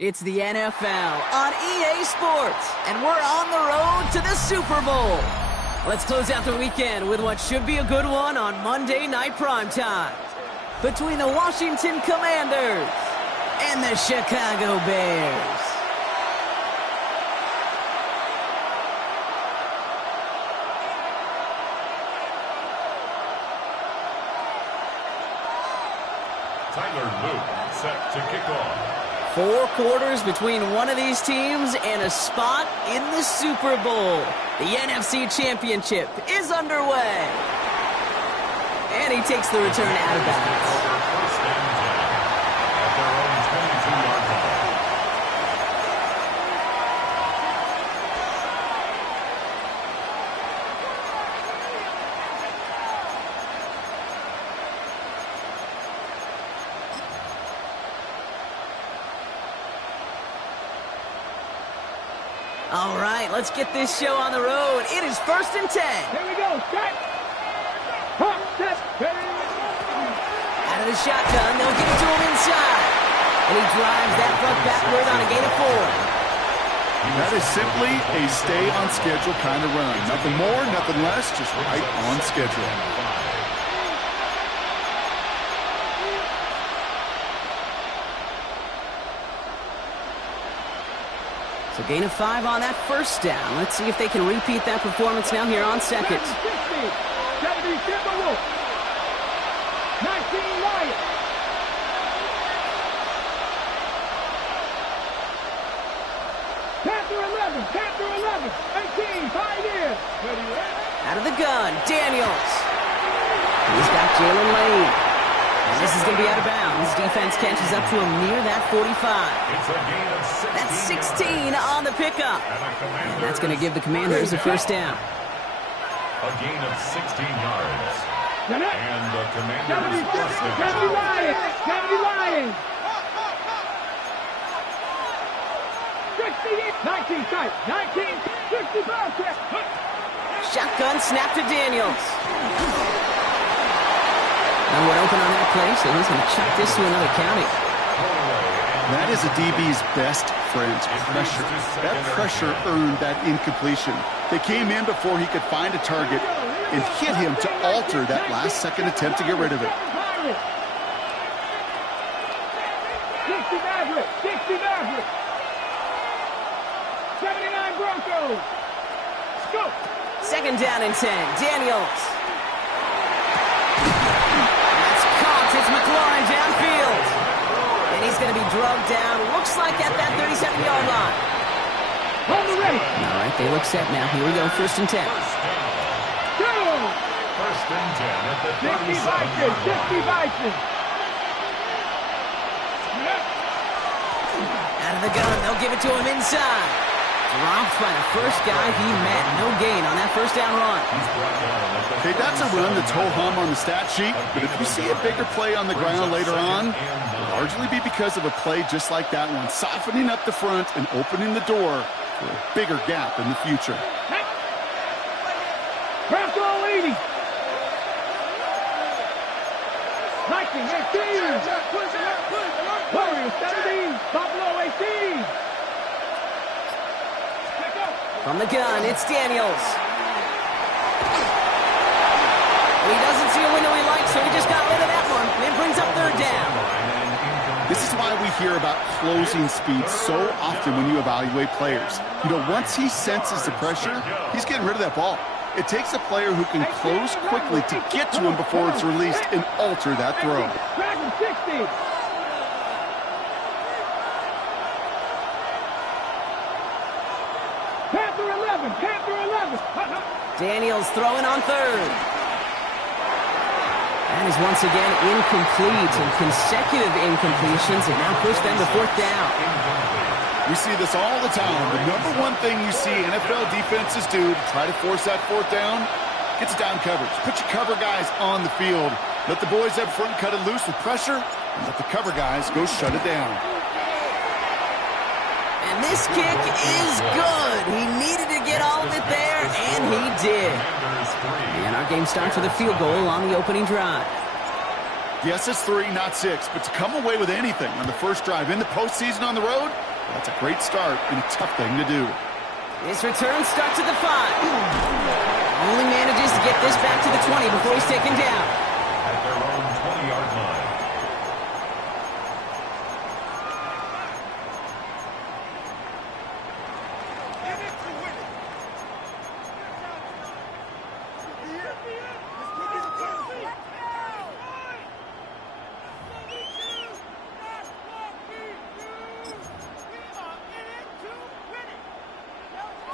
It's the NFL on EA Sports, and we're on the road to the Super Bowl. Let's close out the weekend with what should be a good one on Monday Night Primetime between the Washington Commanders and the Chicago Bears. Tyler Luke set to kick off. 4 quarters between one of these teams and a spot in the Super Bowl. The NFC Championship is underway. And he takes the return out of bounds. First and 10 at their own 22-yard line. All right, let's get this show on the road. It is 1st and 10. Here we go. Set. Pop, set. Out of the shotgun, they'll give it to him inside. And he drives that puck backward on a gain of 4. That is simply a stay-on-schedule kind of run. Nothing more, nothing less, just right on schedule. So gain of 5 on that first down. Let's see if they can repeat that performance now here on second. 70 Timberwolves. 19 Lions. Panther 11. Panther 11. 18. Pioneers. Out of the gun, Daniels. He's got Jalen Lane. And this is going to be out of bounds. Defense catches up to him near that 45. It's a gain of 16. That's 16 on the pickup. And that's going to give the Commanders a first down. A gain of 16 yards. And the 70 Commanders first down. Lions. 70 Lions. 60. 19 tight. 19. 65 check. Shotgun snap to Daniels. No one open on that play, so he's going to chuck this to another county. That is a DB's best friend, pressure. That pressure earned that incompletion. They came in before he could find a target and hit him to alter that last-second attempt to get rid of it. 60 Maverick. 60 Maverick. 79 Broncos. Scope. Second down and 10. Daniels. That's caught. It's McLaurin downfield. And he's going to be drugged down. Looks like at that 37-yard line. On the ready. All right, they look set now. Here we go. 1st and 10. Go. First and 10 at the 60 Bison. 60 Bison. Out of the gun. They'll give it to him inside. Dropped by the first guy he met. No gain on that first down run. Okay, that's a run that's ho-hum on the stat sheet, but if you see a bigger play on the ground later on, it'll largely be because of a play just like that one, softening up the front and opening the door for a bigger gap in the future. Bronco 80. 19, 18. Warriors 17. Buffalo 18. From the gun, it's Daniels. He doesn't see a window he likes, so he just got rid of that one. And brings up 3rd down. This is why we hear about closing speed so often when you evaluate players. You know, once he senses the pressure, he's getting rid of that ball. It takes a player who can close quickly to get to him before it's released and alter that throw. Dragon 60. Panther 11. Panther 11. Daniels throwing on 3rd. That is once again incomplete, and consecutive incompletions have now pushed them to 4th down. We see this all the time. The number one thing you see NFL defenses do to try to force that 4th down, gets down coverage. Put your cover guys on the field. Let the boys up front cut it loose with pressure, and let the cover guys go shut it down. And this kick is good. He needed to get all of it there, and he did. And our game starts with a field goal on the opening drive. Yes, it's 3, not 6, but to come away with anything on the first drive in the postseason on the road, That's a great start and a tough thing to do. This return starts at the 5. Only manages to get this back to the 20 before he's taken down. At their own 20-yard line.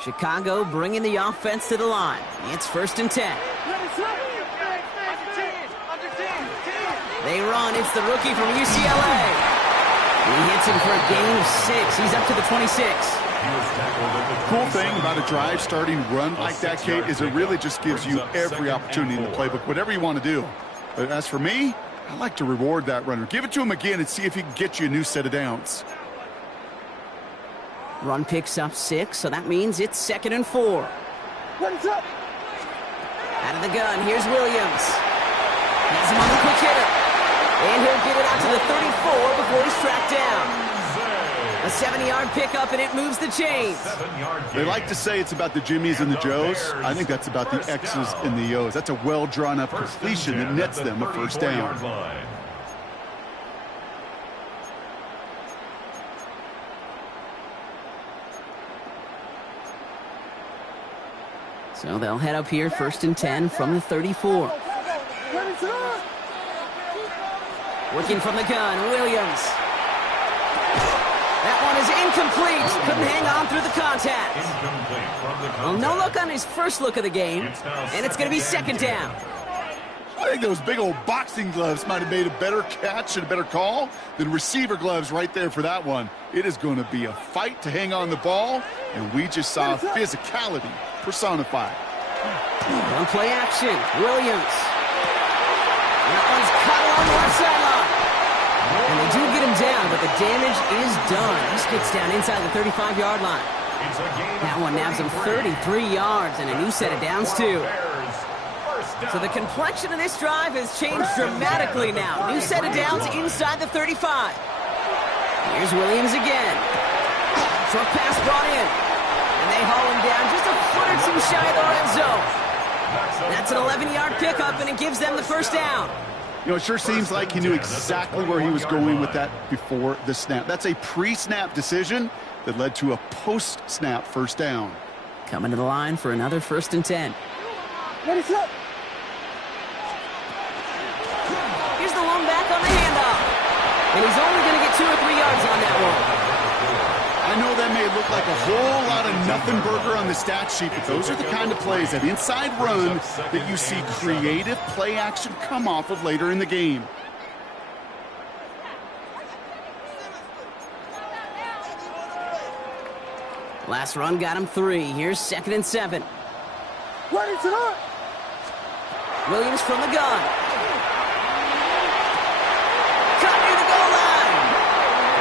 Chicago bringing the offense to the line. It's 1st and 10. They run. It's the rookie from UCLA. He hits him for a gain of 6. He's up to the 26. Cool thing about a drive starting run like that, Kate, is it really just gives you every opportunity in the playbook, whatever you want to do. But as for me, I like to reward that runner. Give it to him again and see if he can get you a new set of downs. Run picks up 6, so that means it's 2nd and 4. What's up? Out of the gun, here's Williams. Has him on the quick hitter. And he'll get it out to the 34 before he's tracked down. A 7-yard pickup, and it moves the chains. They like to say it's about the Jimmies and the Joes. I think that's about the X's and the O's. That's a well-drawn-up completion that nets them a 1st down. So they'll head up here, 1st and 10 from the 34. Working from the gun, Williams. That one is incomplete. Couldn't hang on through the contact. Well, no look on his first look of the game, and it's going to be 2nd down. I think those big old boxing gloves might have made a better catch and a better call than receiver gloves right there for that one. It is going to be a fight to hang on the ball, and we just saw physicality personified. On play action, Williams. That one's caught along the left sideline. And they do get him down, but the damage is done. He gets down inside the 35-yard line. That one nabs him 33 yards and a new set of downs, too. So the complexion of this drive has changed dramatically now. New set of downs inside the 35. Here's Williams again. Short pass brought in. And they haul him down just a foot or two shy of the red zone. That's an 11-yard pickup, and it gives them the 1st down. You know, it sure seems like he knew exactly where he was going with that before the snap. That's a pre-snap decision that led to a post-snap 1st down. Coming to the line for another 1st and 10. What's up? Here's the lone back on the handoff. And he's only going to get 2 or 3 yards on that one. I know that may look like a whole lot of nothing burger on the stat sheet, but those are the kind of plays, that inside run, that you see creative play action come off of later in the game. Last run got him 3. Here's 2nd and 7. What is it on? Williams from the gun. Cut near the goal line.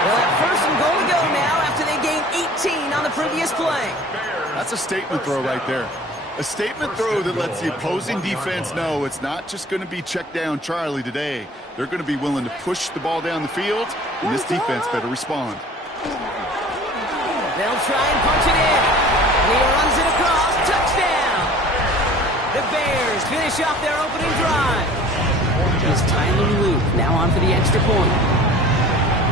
They'll have 1st and goal to go now after they gained 18 on the previous play. That's a statement throw right there. A statement throw that lets the opposing defense know it's not just going to be check down Charlie today. They're going to be willing to push the ball down the field, and this defense better respond. They'll try and punch it in. He runs it across. Touchdown. The Bears finish off their opening drive. Here's Tyler Luke now on for the extra point.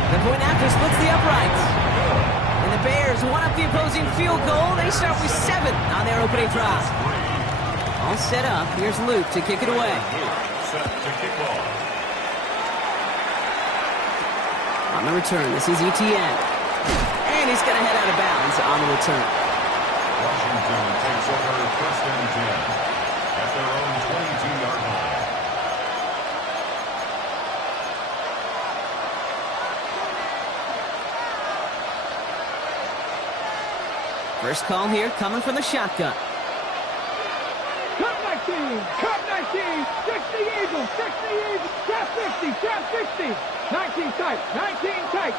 The point after splits the uprights. And the Bears one up the opposing field goal. They start with 7 on their opening drive. All set up. Here's Luke to kick it away. On the return, this is Etienne. And he's going to head out of bounds on the return. Washington takes over 1st and 10 at their own 22-yard line. First call here coming from the shotgun. Cut 19, cut 19, 60 Eagles, 60 Eagles, trap 60, trap 60, 19 tight, 19 tight.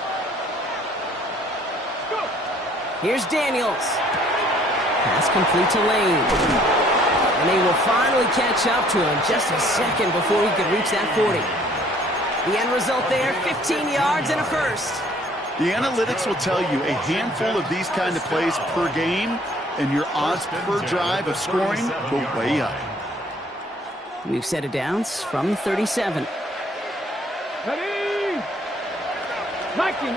Go. Here's Daniels. Pass complete to Lane. And they will finally catch up to him just a second before he could reach that 40. The end result there, 15 yards and a 1st. The analytics will tell you a handful of these kind of plays per game, and your odds per drive of scoring go way up. We've set it downs from the 37. Ready? Nothing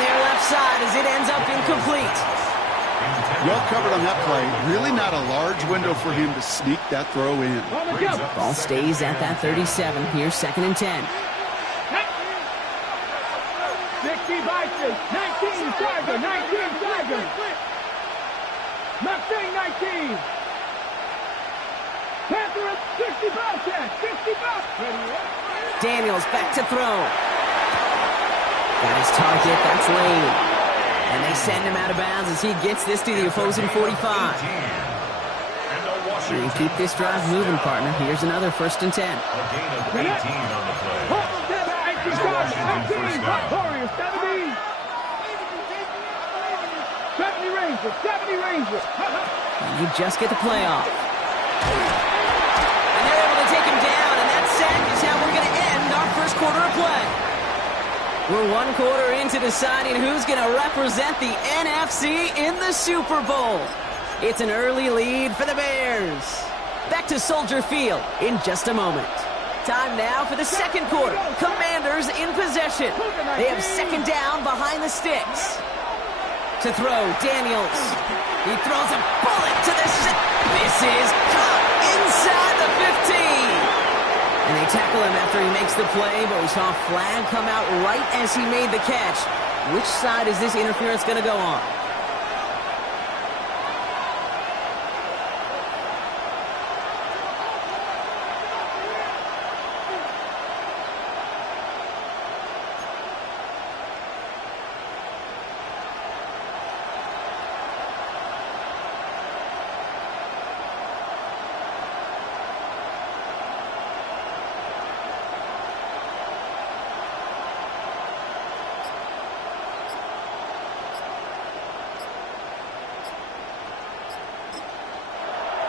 there left side as it ends up incomplete. Well covered on that play. Really not a large window for him to sneak that throw in. Ball stays at that 37. Here's 2nd and 10. 60 Vikings, 19 Tiger, 19 Tiger. Mustang 19. Panthers 65 65. Daniels back to throw. Got his target. That's Lane. And they send him out of bounds as he gets this to the opposing 45. And keep this drive moving, partner. Here's another 1st and 10. A gain of 18 on the play. 70 Rangers, 70 Rangers. And you just get the play off. And they're able to take him down, and that sack is how we're going to end our first quarter of play. We're 1 quarter into deciding who's going to represent the NFC in the Super Bowl. It's an early lead for the Bears. Back to Soldier Field in just a moment. Time now for the 2nd quarter. Commanders in possession. They have 2nd down behind the sticks. To throw, Daniels. He throws a bullet to the This is caught inside the 15. And they tackle him after he makes the play, but we saw a flag come out right as he made the catch. Which side is this interference going to go on?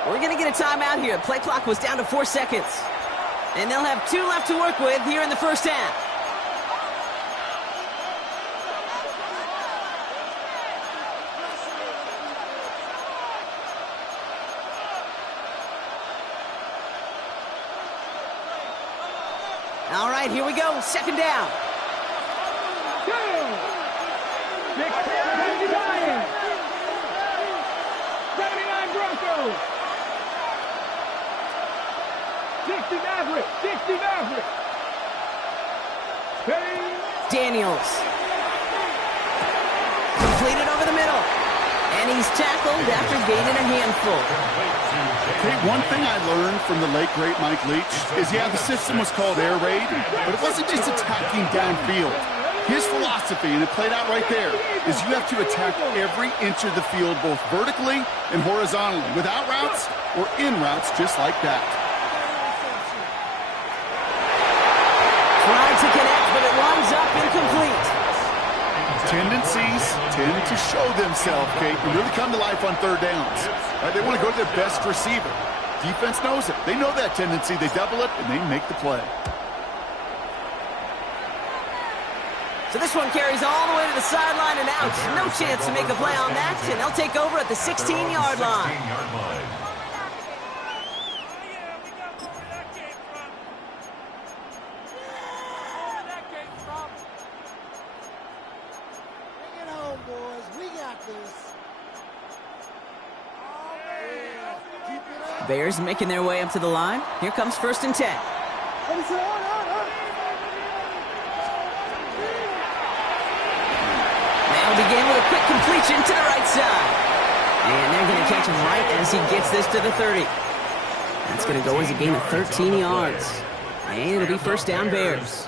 We're going to get a timeout here. Play clock was down to 4 seconds. And they'll have 2 left to work with here in the first half. All right, here we go. 2nd down. 79 Broncos. 60 Maverick, 60 Maverick. Daniels. Completed over the middle. And he's tackled after gaining a handful. Okay, one thing I learned from the late, great Mike Leach is, yeah, the system was called air raid, but it wasn't just attacking downfield. His philosophy, and it played out right there, is you have to attack every inch of the field, both vertically and horizontally, without routes or in routes just like that. Tried to connect, but it winds up incomplete. Tendencies tend to show themselves, Kate, and really come to life on 3rd downs. Right? They want to go to their best receiver. Defense knows it. They know that tendency. They double it, and they make the play. So this one carries all the way to the sideline and out. No chance to make a play on that, and they'll take over at the 16-yard line. Bears making their way up to the line. Here comes 1st and 10. They'll begin with a quick completion to the right side. And they're going to catch him right as he gets this to the 30. That's going to go as a gain of 13 yards. And it'll be 1st down Bears.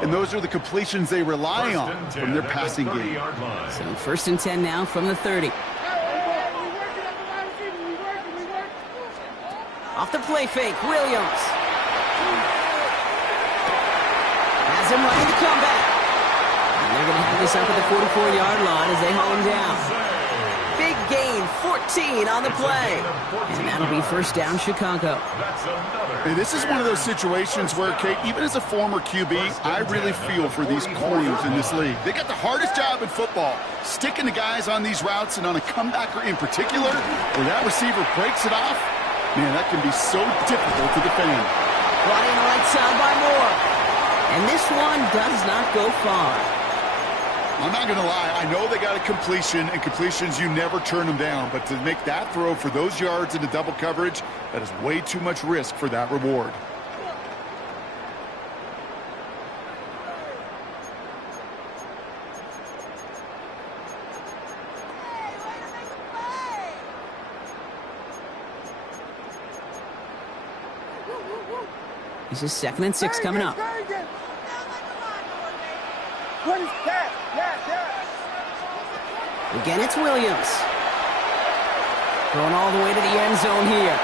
And those are the completions they rely on from their passing game. So 1st and 10 now from the 30. Off the play fake, Williams. Has him running the comeback. And they're going to have this up at the 44-yard line as they haul him down. Big gain of 14 on the play. And that'll be first down, Chicago. Hey, this is one of those situations where, Kate, even as a former QB, I really feel for these corners in this league. They got the hardest job in football, sticking to guys on these routes and on a comebacker in particular, where that receiver breaks it off. Man, that can be so difficult to defend. Brought in the right side by Moore. And this one does not go far. I'm not going to lie. I know they got a completion, and completions, you never turn them down. But to make that throw for those yards into double coverage, that is way too much risk for that reward. This is 2nd and 6 coming up. Again, it's Williams. Going all the way to the end zone here.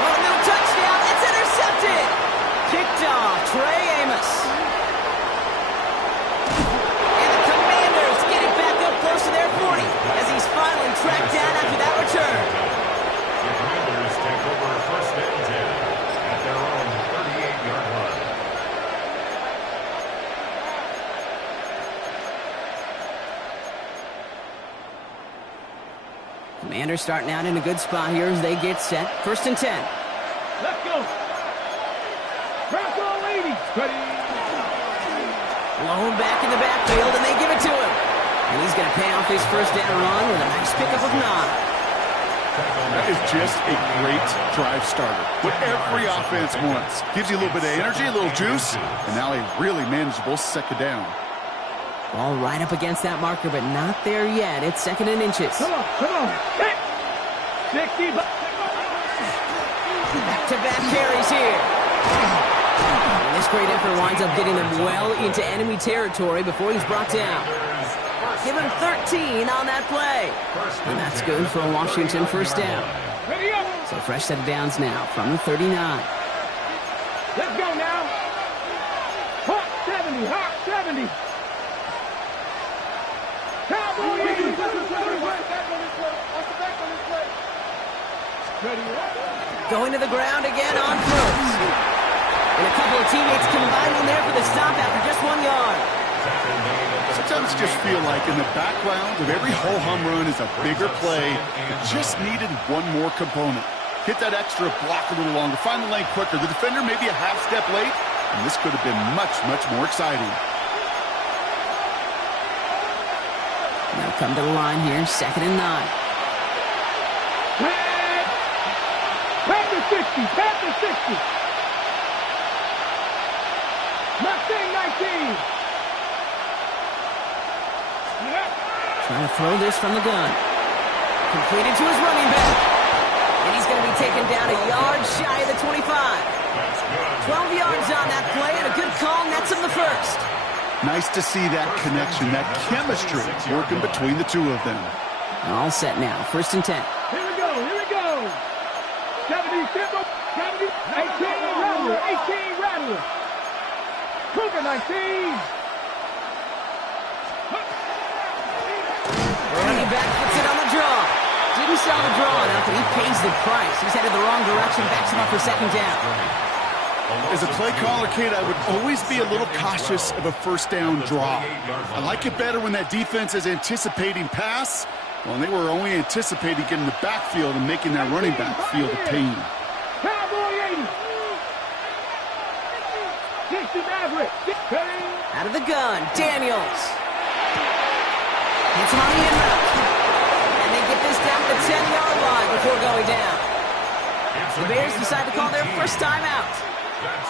Oh, no touchdown. It's intercepted. Kicked off. Trey Amos. And the Commanders get it back up close to their 40 as he's finally tracked down after that return. The Commanders take over first and 10 at their own 38-yard line. Commanders starting out in a good spot here as they get set. 1st and 10. Let's go. Bronco ladies. Ready. Blown back in the backfield, and they give it to him. And he's going to pay off his first down run with a nice pickup of 9. That is just a great drive starter. What every offense wants. Gives you a little bit of energy, a little juice, and now a really manageable 2nd down. Ball right up against that marker, but not there yet. It's 2nd and inches. Come on. 60. Back-to-back carries here. And this great effort winds up getting them well into enemy territory before he's brought down. Give him 13 on that play. And that's good for a Washington first down. Ready up. So fresh set of downs now from the 39. Let's go now. Hot 70. Hot 70. Cowboy 80. Ready up. Going to the ground again on throws. And a couple of teammates combining there for the stop after just 1 yard. Sometimes just feel like in the background of every ho-hum run is a bigger play. It just needed one more component. Hit that extra block a little longer. Find the lane quicker. The defender may be a half step late, and this could have been much, much more exciting. Now come to the line here, 2nd and 9. Past the 60. Past the 60. Mustang 19. Trying to throw this from the gun. Completed to his running back. And he's going to be taken down a yard shy of the 25. 12 yards on that play, and a good call nets him the first. Nice to see that connection, that chemistry working between the two of them. All set now, 1st and 10. Here we go. 70 simple. 70. 18 Rattler. Cougar 19. Running back gets it on the draw. Didn't sell the draw enough, but he pays the price. He's headed the wrong direction, backs him up for 2nd down. As a play caller, Kate, I would always be a little cautious of a first down draw. I like it better when that defense is anticipating pass. Well, they were only anticipating getting the backfield and making that running back feel the pain. Cowboy 80. 60 Maverick. Out of the gun, Daniels. Hits him on the in route. And they get this down to the 10-yard line before going down. The Bears decide to call their first time out.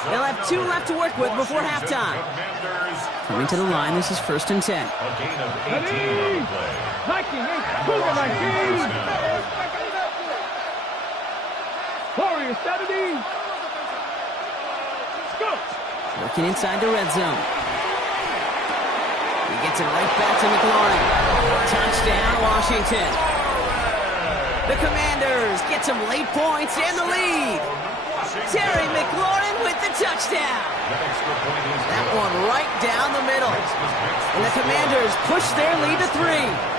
They'll have 2 left to work with before halftime. Coming to the line, this is 1st and 10. A gain of 18 on the play. 19. Warrior 70. Go. Working inside the red zone. He gets it right back to McLaurin. Touchdown, Washington. The Commanders get some late points and the lead. Terry McLaurin with the touchdown. That one right down the middle. And the Commanders push their lead to 3.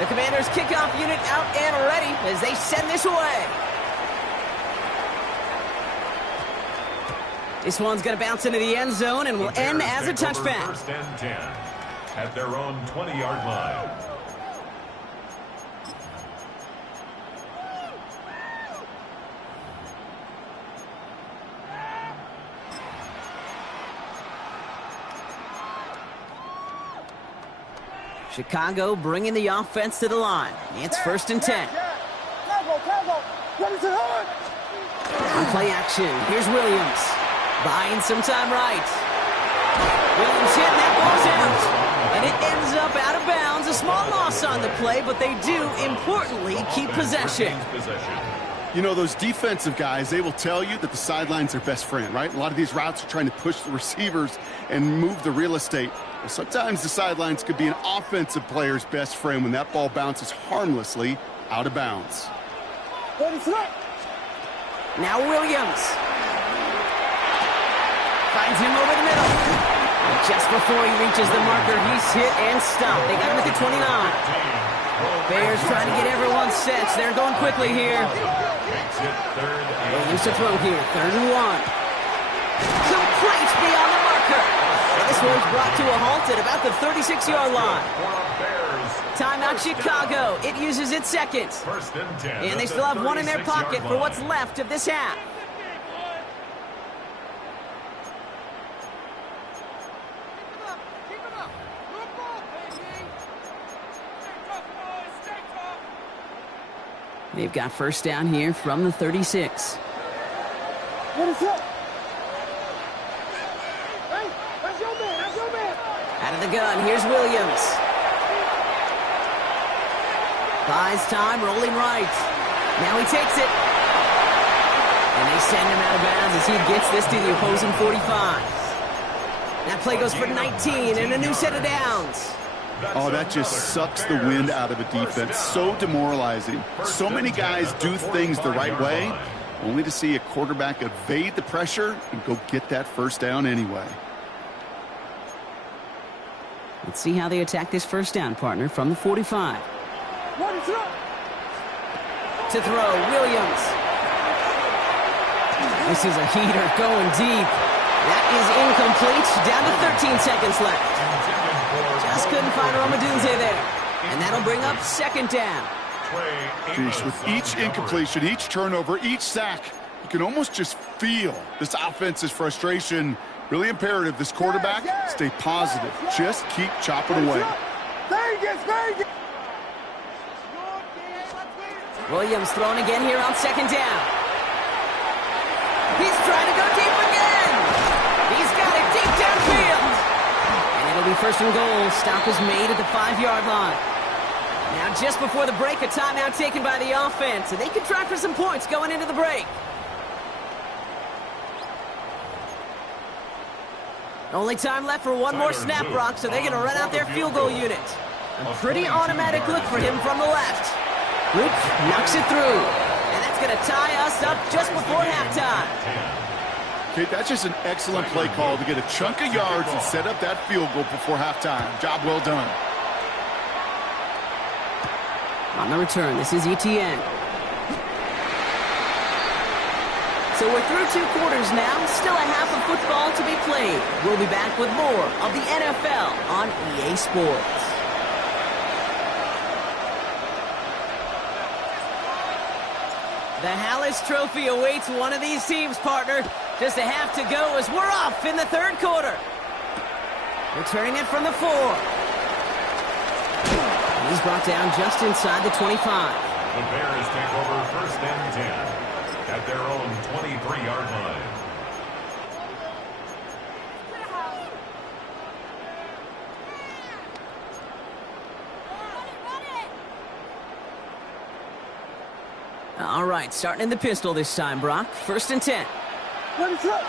The Commanders' kickoff unit out and ready as they send this away. This one's going to bounce into the end zone and will end as a touchback. First and 10 at their own 20-yard line. Chicago bringing the offense to the line. It's first and 10. On play action, here's Williams. Buying some time right. Williams hitting that ball's out. And it ends up out of bounds. A small loss on the play, but they do, importantly, keep possession. You know, those defensive guys, they will tell you that the sideline's their best friend, right? A lot of these routes are trying to push the receivers and move the real estate. Well, sometimes the sidelines could be an offensive player's best friend when that ball bounces harmlessly out of bounds. Now Williams. Finds him over the middle. And just before he reaches the marker, he's hit and stopped. They got him at the 29. Bears trying to get everyone set. They're going quickly here. Williams to throw here. 3rd and 1. Complete beyond the marker. And this one's brought to a halt at about the 36-yard line. Timeout Chicago. It uses its second. First and 10. And they still have one in their pocket for what's left of this half. They've got first down here from the 36. What is up? Hey, that's your man. That's your man. Out of the gun, here's Williams. Buys time, rolling right. Now he takes it. And they send him out of bounds as he gets this to the opposing 45. That play goes for 19 and a new set of downs. Oh, that just sucks the wind out of a defense. So demoralizing. So many guys do things the right way, only to see a quarterback evade the pressure and go get that first down anyway. Let's see how they attack this first down, partner, from the 45. What is up? To throw, Williams. This is a heater going deep. That is incomplete. Down to 13 seconds left. Just couldn't find Romadunze there. And that'll bring up second down. Jeez, with each incompletion, each turnover, each sack, you can almost just feel this offense's frustration. Really imperative this quarterback stay positive. Just keep chopping away. Vegas. Williams throwing again here on second down. He's trying to go deep again. He's got it deep downfield. And it'll be first and goal. Stop is made at the 5-yard line. Now just before the break, a timeout taken by the offense. And they can try for some points going into the break. Only time left for one more snap, Brock, so they're going to run out their field goal unit. A pretty automatic look for him from the left. Luke knocks it through. And that's going to tie us up just before halftime. Okay, that's just an excellent play call to get a chunk of yards and set up that field goal before halftime. Job well done. On the return, this is ETN. So we're through 2 quarters now. Still a half of football to be played. We'll be back with more of the NFL on EA Sports. The Hallis Trophy awaits one of these teams, partner. Just a half to go as we're off in the 3rd quarter. Returning it from the 4. He's brought down just inside the 25. The Bears take over first and 10 at their own 23-yard line. All right, starting in the pistol this time, Brock. First and 10. What is up?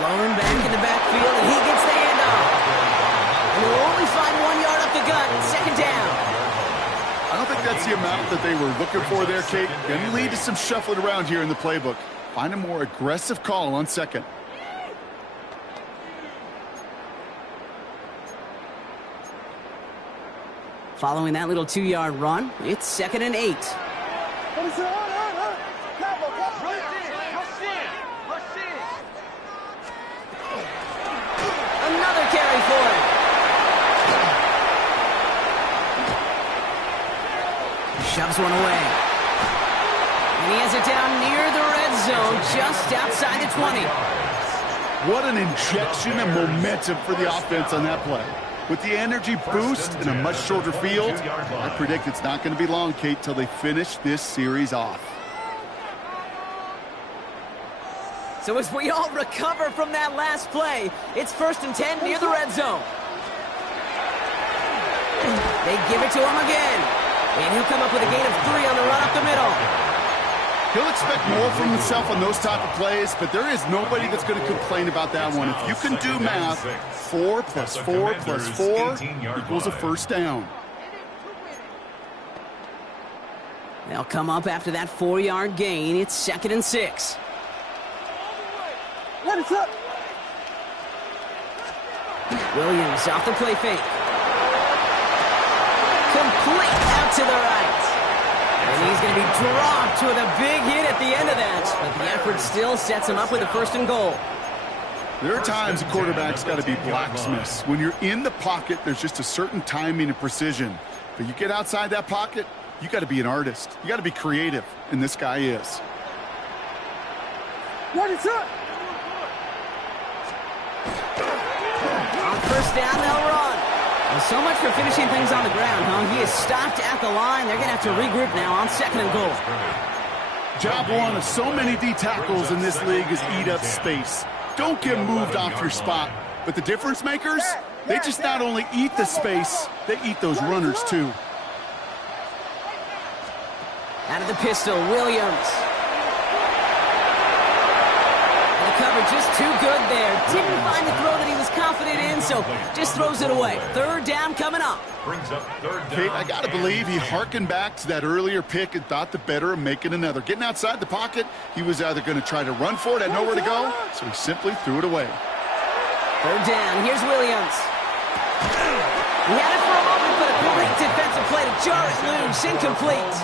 Lowering back in the backfield, and he gets the handoff. And will only find 1 yard up the gut. Second down. I don't think that's the amount that they were looking for there, Kate. Going to lead to some shuffling around here in the playbook. Find a more aggressive call on second. Following that little 2-yard run, it's 2nd and 8. Another carry for him. Shoves one away. And he has it down near the red zone, just outside the 20. What an injection of momentum for the offense on that play. With the energy boost and a much shorter field, I predict it's not going to be long, Kate, till they finish this series off. So as we all recover from that last play, it's 1st and 10 near the red zone. They give it to him again. And he'll come up with a gain of 3 on the run up the middle. He'll expect more from himself on those type of plays, but there is nobody that's going to complain about that one. If you can do math, 4 plus 4 plus 4 equals a first down. They'll come up after that 4-yard gain. It's 2nd and 6. Let it up. Williams off the play fake. Complete out to the right. And he's going to be dropped with a big hit at the end of that. But the effort still sets him up with a 1st and goal. There are times a quarterback's got to be blacksmiths. When you're in the pocket, there's just a certain timing and precision. But you get outside that pocket, you got to be an artist. You got to be creative, and this guy is. Let it up. On 1st down, they'll run. Well, so much for finishing things on the ground, huh? He is stopped at the line. They're going to have to regroup now on 2nd and goal. Job one of so many D tackles in this league is eat up space. Don't get moved off your spot. But the difference makers, they just not only eat the space, they eat those runners too. Out of the pistol, Williams. And the cover just too good there. Didn't find the throw that he was confident in, so just throws it away. 3rd down coming up. Kate, I got to believe he hearkened back to that earlier pick and thought the better of making another. Getting outside the pocket, he was either going to try to run for it, had nowhere to go, so he simply threw it away. 3rd down, here's Williams. He had it for a moment, but a great defensive play to jar it loose. Incomplete.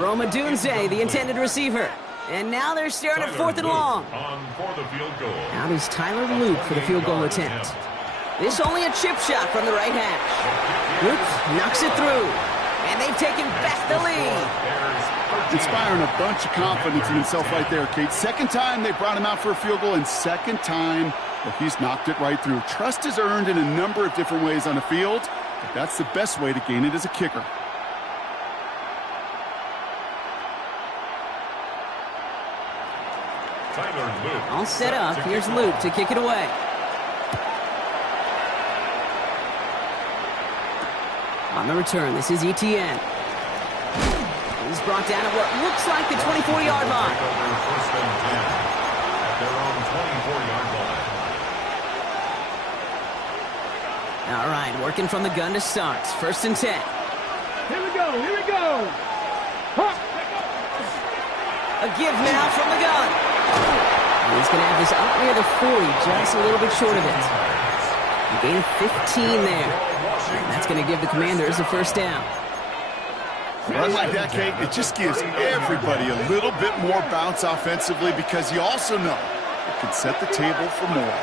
Roma Dunze, the intended receiver. And now they're staring at 4th and long. Out is Tyler Luke for the field goal attempt. This only a chip shot from the right hash. Luke knocks it through. And they've taken back the lead. Inspiring a bunch of confidence in himself right there, Kate. 2nd time they brought him out for a field goal, and 2nd time that he's knocked it right through. Trust is earned in a number of different ways on the field, but that's the best way to gain it as a kicker. All set up. Here's Luke to kick it away. On the return, this is Etienne. He's brought down at what looks like the 24-yard line. All right, working from the gun to start. 1st and 10. Here we go. Here we go. Huh. A give now from the gun. And he's going to have this up near the 40, just a little bit short of it. A gain of 15 there. And that's going to give the Commanders a 1st down. Run like that, Kate, it just gives everybody a little bit more bounce offensively because you also know it can set the table for more.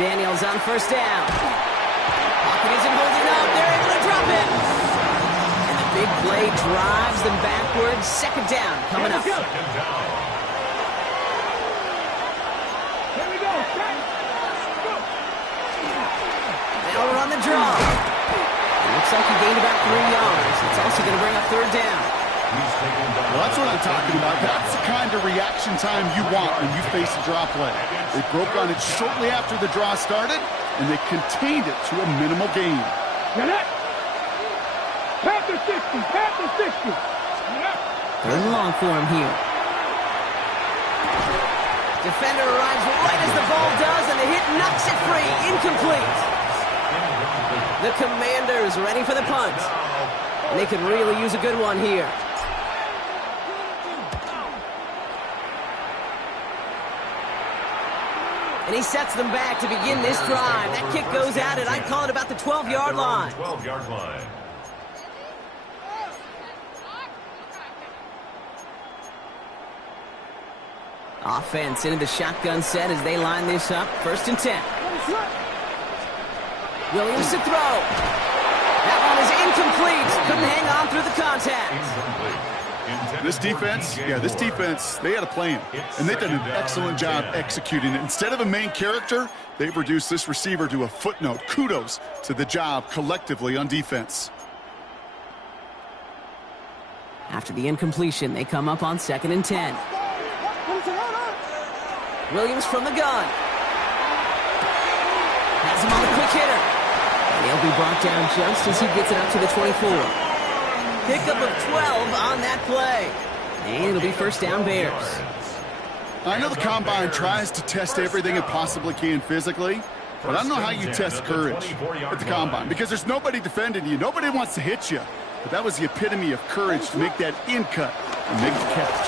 Daniels on 1st down. Pocket isn't holding up. They're able to drop it. And the big play drives them backwards. 2nd down coming up. Here we go. They'll run the draw. Looks like he gained about 3 yards. It's also going to bring up 3rd down. Well, that's what I'm talking about. That's the kind of reaction time you want when you face a draw play. They broke on it shortly after the draw started, and they contained it to a minimal gain. Now that. Pat the 60. Pat the 60. 3rd and long for him here. Defender arrives right as the ball does, and the hit knocks it free. Incomplete. The Commanders ready for the punt. And they could really use a good one here. And he sets them back to begin this drive. That kick goes out, and I call it about the 12-yard line. 12-yard line. Offense into the shotgun set as they line this up. 1st and 10. Williams to throw. That one is incomplete. Couldn't hang on through the contact. This defense, they had a plan, and they've done an excellent job executing it. Instead of a main character, they've reduced this receiver to a footnote. Kudos to the job collectively on defense. After the incompletion, they come up on 2nd and 10. Williams from the gun. Has him on the quick hitter. And he'll be brought down just as he gets it up to the 24. Pickup of 12 on that play. And it'll be 1st down Bears. I know the Combine tries to test everything it possibly can physically, but I don't know how you test courage at the Combine because there's nobody defending you. Nobody wants to hit you. But that was the epitome of courage to make that in cut and make the catch.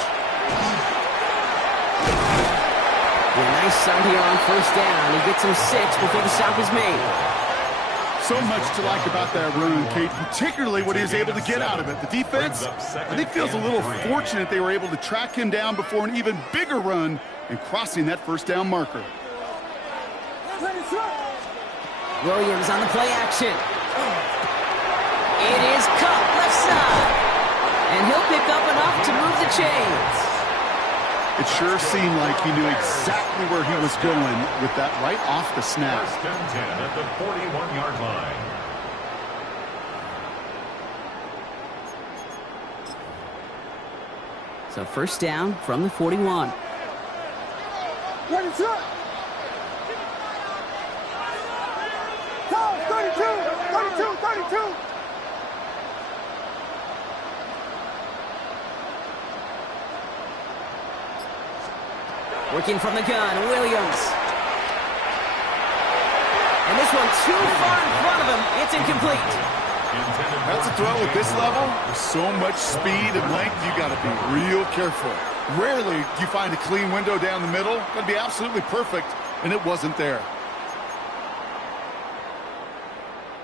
Yeah, nice start here on 1st down. He gets him 6 before the stop is made. So much to like about that run, Kate, particularly what he was able to get out of it. The defense, I think, feels a little fortunate they were able to track him down before an even bigger run and crossing that 1st down marker. Williams on the play action. It is cut left side. And he'll pick up enough to move the chains. It sure seemed like he knew exactly where he was going with that right off the snap. 1st and 10 at the 41-yard line. So 1st down from the 41. What is up? 32. Working from the gun, Williams. And this one too far in front of him. It's incomplete. That's a throw at this level. With so much speed and length, you got to be real careful. Rarely do you find a clean window down the middle. That'd be absolutely perfect, and it wasn't there.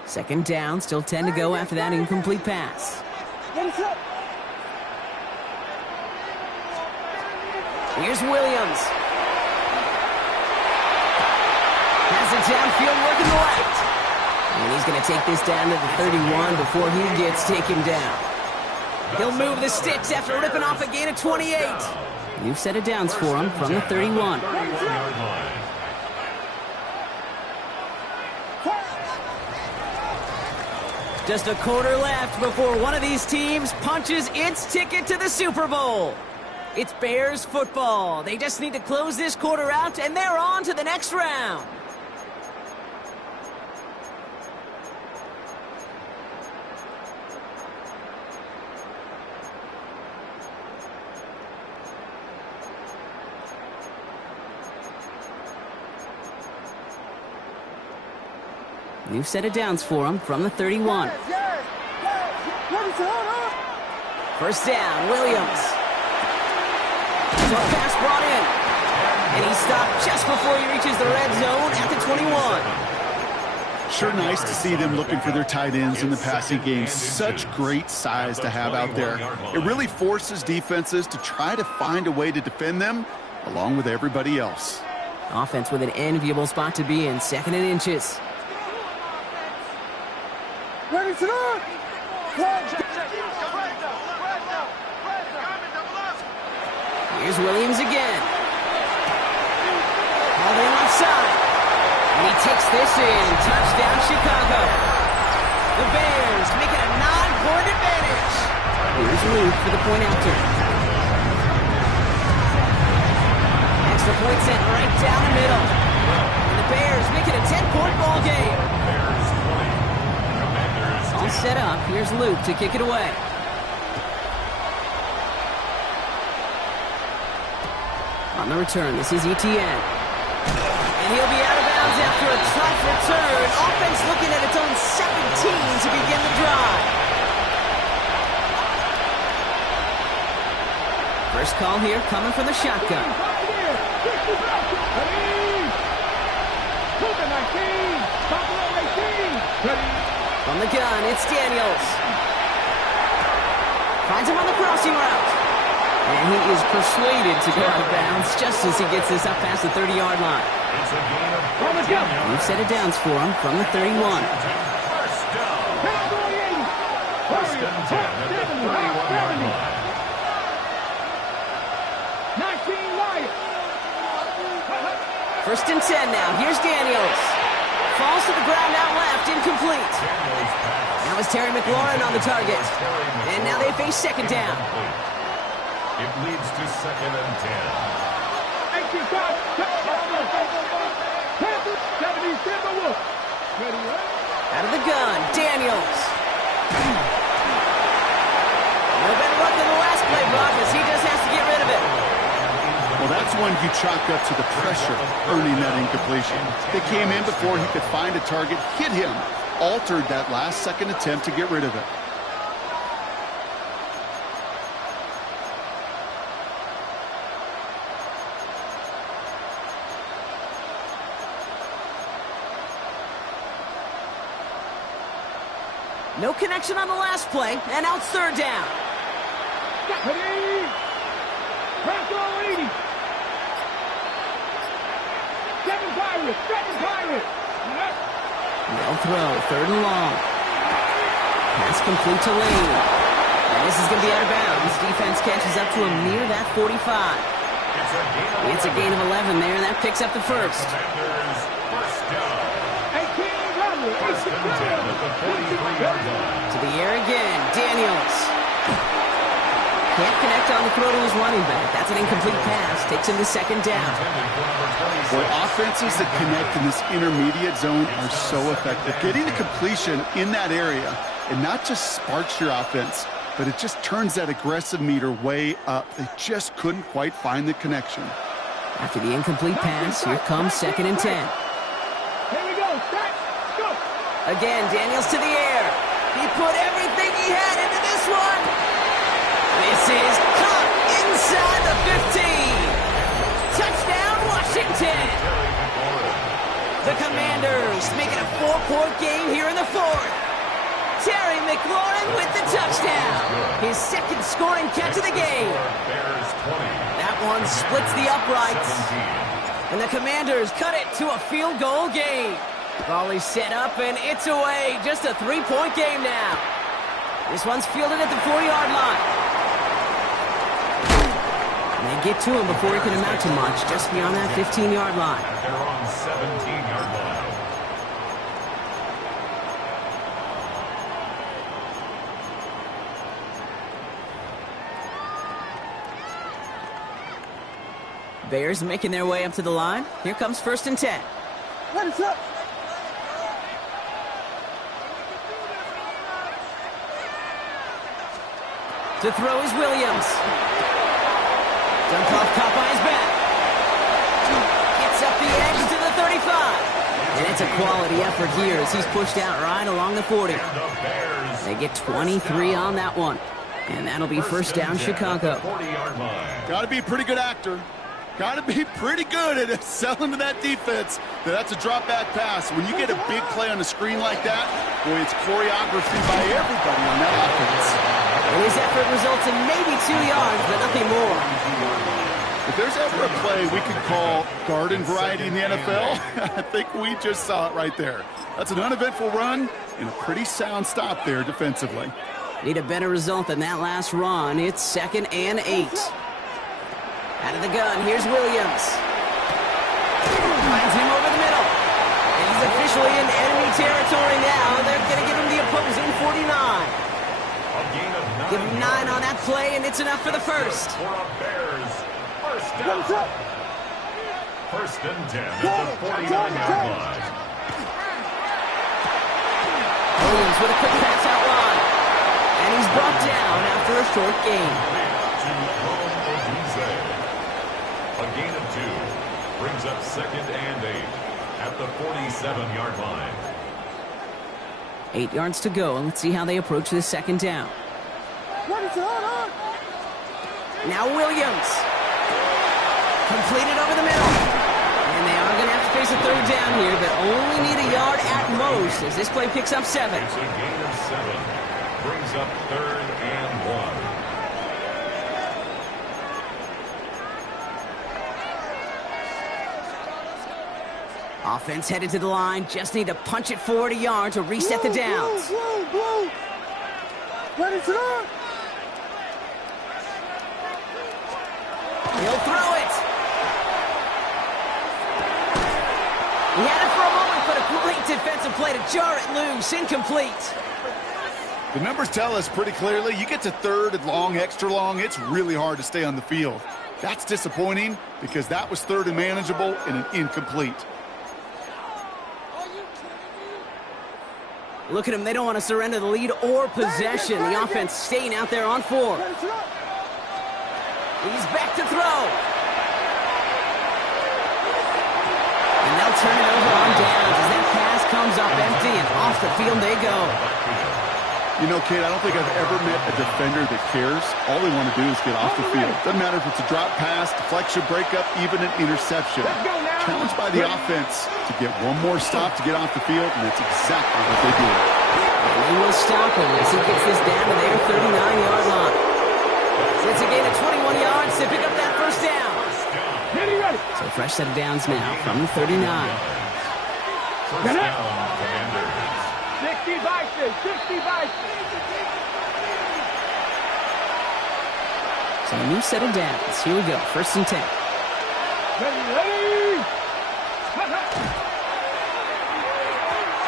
2nd down, still 10 to go after that incomplete pass. Here's Williams. Has it downfield working the left. And he's going to take this down to the 31 before he gets taken down. He'll move the sticks after ripping off a gain of 28. New set of downs for him from the 31. Just a quarter left before one of these teams punches its ticket to the Super Bowl. It's Bears football. They just need to close this quarter out, and they're on to the next round. New set of downs for him from the 31. 1st down, Williams. So a pass brought in. And he stopped just before he reaches the red zone at the 21. Sure nice to see them looking for their tight ends in the passing game. Such great size to have out there. It really forces defenses to try to find a way to defend them along with everybody else. Offense with an enviable spot to be in, 2nd and inches. Ready to go! Here's Williams again. All the left side. And he takes this in. Touchdown, Chicago. The Bears make it a 9-point advantage. Here's Luke for the point after. Extra point sent right down the middle. And the Bears make it a 10-point ball game. All set up. Here's Luke to kick it away. On the return, this is Etienne. And he'll be out of bounds after a tough return. Offense looking at its own 17 to begin the drive. First call here coming from the shotgun. the gun, it's Daniels. Finds him on the crossing route. And he is persuaded to go out of bounds just as he gets this up past the 30-yard line. It's a gain of On the go. We've set it down for him from the 31. first down. First and 10 at the 31-yard line. 19 Lions. First and 10 now. Here's Daniels. Falls to the ground out left, incomplete. Now it's Terry McLaurin on the target. And now they face second down. It leads to second and 10. 18 touch. Panthers, 70 Timberwolves. Ready, right? Out of the gun, Daniels. No better luck than the last play, Brock, as he just has to get rid of it. Well, that's one you chalk up to the pressure earning that incompletion. They came in before he could find a target, hit him, altered that last-second attempt to get rid of it. No connection on the last play, and now it's third down. Ready. Press all 80. Seven Pirates. They'll throw, third and long. Pass complete to Lane. And this is going to be out of bounds. Defense catches up to him near that 45. It's a gain of 11 there, and that picks up the first. Commanders, first down. 18 Rebels. First and 10 at the 43-yard line. To the air again, Daniels. Can't connect on the throw to his running back. That's an incomplete pass. Takes him to second down. Boy, offenses that connect in this intermediate zone are so effective. Getting a completion in that area, it not just sparks your offense, but it just turns that aggressive meter way up. They just couldn't quite find the connection. After the incomplete pass, here comes second and 10. Here we go. Start. Go. Again, Daniels to the air. He put everything he had into this one. This is caught inside the 15. Touchdown, Washington. The Commanders make it a 4-point game here in the fourth. Terry McLaurin with the touchdown. His second scoring catch of the game. That one splits the uprights. And the Commanders cut it to a field goal game. Ball is set up and it's away. Just a 3-point game now. This one's fielded at the 4-yard line. And they get to him before he can amount to much, just beyond that 15-yard line. They're on 17-yard line. Bears making their way up to the line. Here comes first and 10. Let us up. To throw is Williams. Dumped off top by his back. Gets up the edge to the 35. And it's a quality effort here as he's pushed out right along the 40. They get 23 on that one. And that'll be first down Chicago. Got to be a pretty good actor. Got to be pretty good at selling to that defense. That's a drop back pass. When you get a big play on the screen like that, boy, it's choreography by everybody on that offense. And his effort results in maybe 2 yards, but nothing more. If there's ever a play we could call garden variety in the NFL, I think we just saw it right there. That's an uneventful run and a pretty sound stop there defensively. Need a better result than that last run. It's second and 8. Out of the gun, here's Williams. Finds him over the middle. And he's officially in enemy territory now. They're going to give him the opposing 49. Give him 9 on that play, and it's enough for the first. First down. First and 10 at the 49-yard line. Williams with a quick pass out wide. And he's brought down after a short gain. A gain of 2 brings up second and 8 at the 47-yard line. 8 yards to go, and let's see how they approach this second down. Now Williams. Completed over the middle. And they are going to have to face a third down here, but only need a yard at most as this play picks up 7. It's a gain of 7. Brings up 3rd and 1. Offense headed to the line. Just need to punch it forward a yard to reset the downs. Ready to go. He'll throw it. He had it for a moment, but a great defensive play to jar it loose. Incomplete. The numbers tell us pretty clearly, you get to 3rd and long, extra long, it's really hard to stay on the field. That's disappointing because that was 3rd and manageable and an incomplete. Look at them. They don't want to surrender the lead or possession. The offense staying out there on 4. He's back to throw. And they'll turn it over on downs as that pass comes up empty and off the field they go. You know, Kate, I don't think I've ever met a defender that cares. All they want to do is get off the field. Doesn't matter if it's a drop pass, deflection, breakup, even an interception. Challenged by the offense to get one more stop to get off the field, and that's exactly what they do. And they will stop him as he gets this down to their 39-yard line. It's a gain of 21 yards to pick up that first down. So a fresh set of downs now from the 39. First down, Commanders. 60 Vikings, 60 Vikings. So a new set of downs. Here we go. 1st and 10. Ready.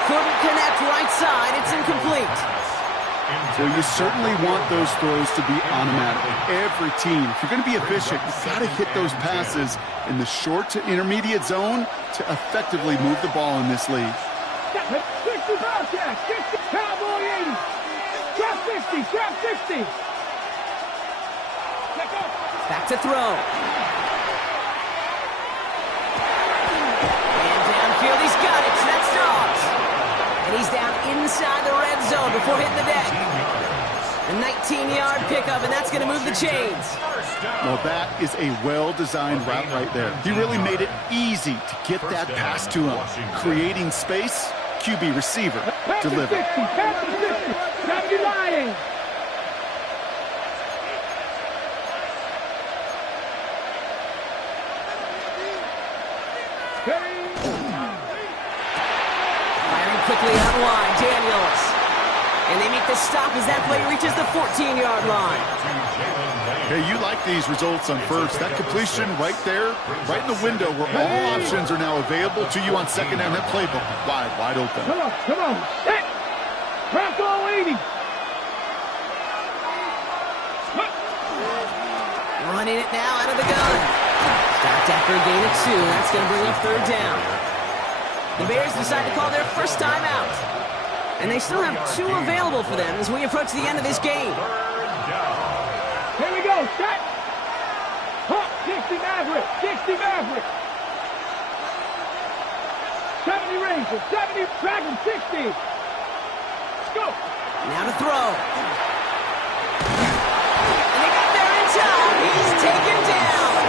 Couldn't connect right side. It's incomplete. Well, you certainly want those throws to be automatic. Every team, if you're going to be efficient, you've got to hit those passes in the short to intermediate zone to effectively move the ball in this league. 60 Bobcats, 60 Cowboy 80. Trap 50, trap 50. Back to throw. And downfield, he's got it. That's Dobbs. And he's down inside the red zone before hitting the deck. A 19-yard pickup, and that's going to move the chains. Well, that is a well-designed route right there. He really made it easy to get that pass to him. Creating space, QB receiver, deliver. 50, 70 Lions. Firing quickly on line, Daniels. And they make the stop as that play reaches the 14-yard line. Hey, you like these results on first. That completion right there, right in the window where all options are now available to you on second down. That playbook wide open. Come on. Set. Bronco 80. Running it now out of the gun. Stopped after a gain of 2. That's going to bring up 3rd down. The Bears decide to call their first timeout. And they still have 2 available for them as we approach the end of this game. Here we go. Set. Hawk, 60 Maverick. 60 Maverick. 70 Rangers. 70 Dragon 60. Let's go. Now to throw. And they got there in time. He's taken down.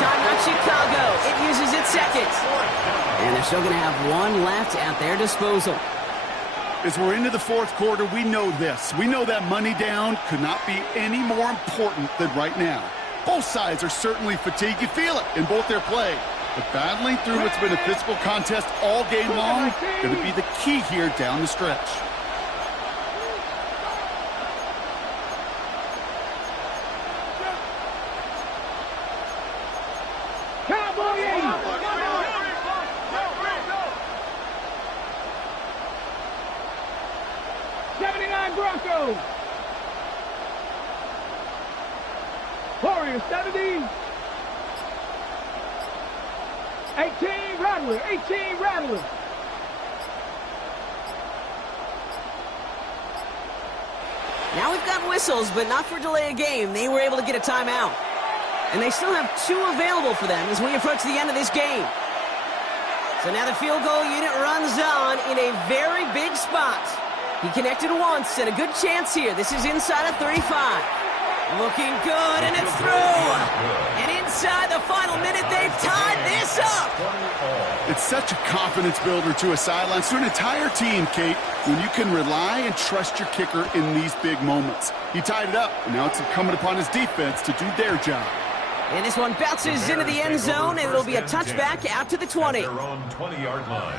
Timeout Chicago. It uses its second. And they're still going to have 1 left at their disposal. As we're into the 4th quarter, we know this. We know that money down could not be any more important than right now. Both sides are certainly fatigued. You feel it in both their play. But battling through what's been a physical contest all game long, going to be the key here down the stretch. Cowboy 80. Broncos. Warriors 70. 18 Rattler. 18 Rattler. Now we've got whistles, but not for delay of game. They were able to get a timeout. And they still have 2 available for them as we approach the end of this game. So now the field goal unit runs on in a very big spot. He connected once, and a good chance here. This is inside of 35. Looking good, and it's through. And inside the final minute, they've tied this up. It's such a confidence builder to a sideline, to an entire team, Kate, when you can rely and trust your kicker in these big moments. He tied it up, and now it's incumbent upon his defense to do their job. And this one bounces into the end zone, and it'll be a touchback out to the 20. Their own 20-yard line.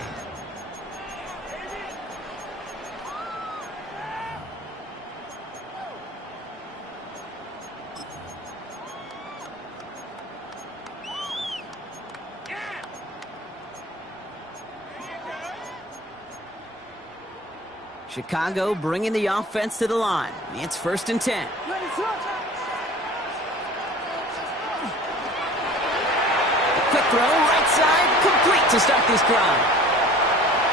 Chicago bringing the offense to the line. It's 1st and 10. Quick throw, right side, complete to start this drive.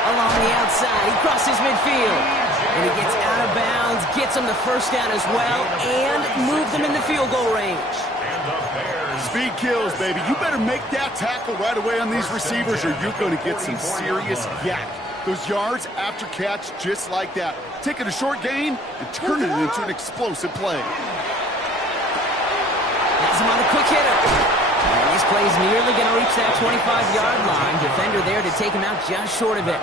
Along the outside, he crosses midfield. And he gets out of bounds, gets them the first down as well, and moves them into field goal range. Speed kills, baby. You better make that tackle right away on these receivers or you're going to get some serious yak. Those yards after catch just like that. Taking a short gain and turning it into an explosive play. Has him on a quick hitter. And this play's nearly going to reach that 25-yard line. Defender there to take him out just short of it.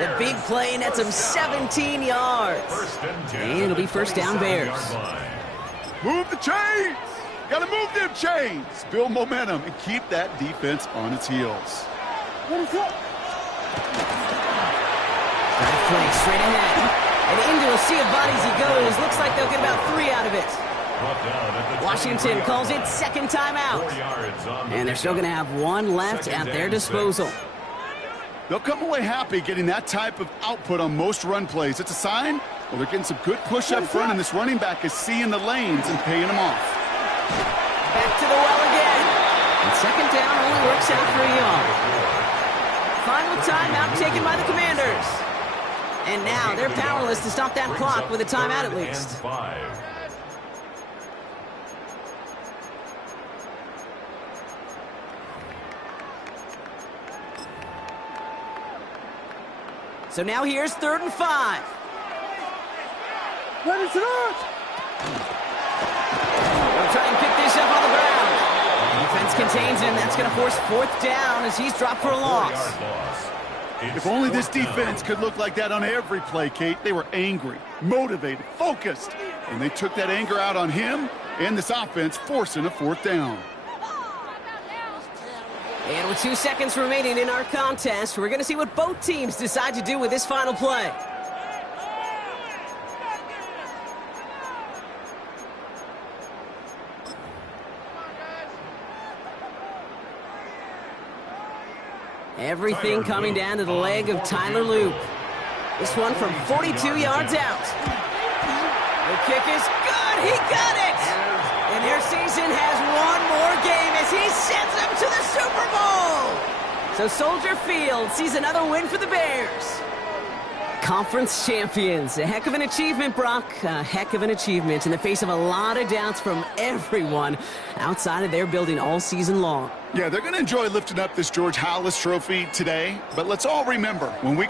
The big play nets him 17 yards. And it'll be first down Bears. Move the chains. Got to move them chains. Build momentum and keep that defense on its heels. Play straight ahead. And into a sea of bodies he goes. Looks like they'll get about 3 out of it. Washington calls it second timeout. And they're still going to have 1 left at their disposal. They'll come away happy getting that type of output on most run plays. It's a sign, well, they're getting some good push up front, and this running back is seeing the lanes and paying them off. Back to the well again. And second down only works out for a yard. Final timeout taken by the Commanders. And now they're powerless to stop that clock with a timeout at least. So now here's 3rd and 5. They'll try and pick this up on the ground. Defense contains him. That's going to force 4th down as he's dropped for a loss. If only this defense could look like that on every play, Kate. They were angry, motivated, focused, and they took that anger out on him and this offense, forcing a 4th down. And with 2 seconds remaining in our contest, we're going to see what both teams decide to do with this final play. Everything coming down to the leg of Tyler Loop. This one from 42 yards out. The kick is good. He got it. And their season has 1 more game as he sends them to the Super Bowl. So Soldier Field sees another win for the Bears. Conference champions. A heck of an achievement, Brock. A heck of an achievement in the face of a lot of doubts from everyone outside of their building all season long. Yeah, they're going to enjoy lifting up this George Halas trophy today, but let's all remember, when we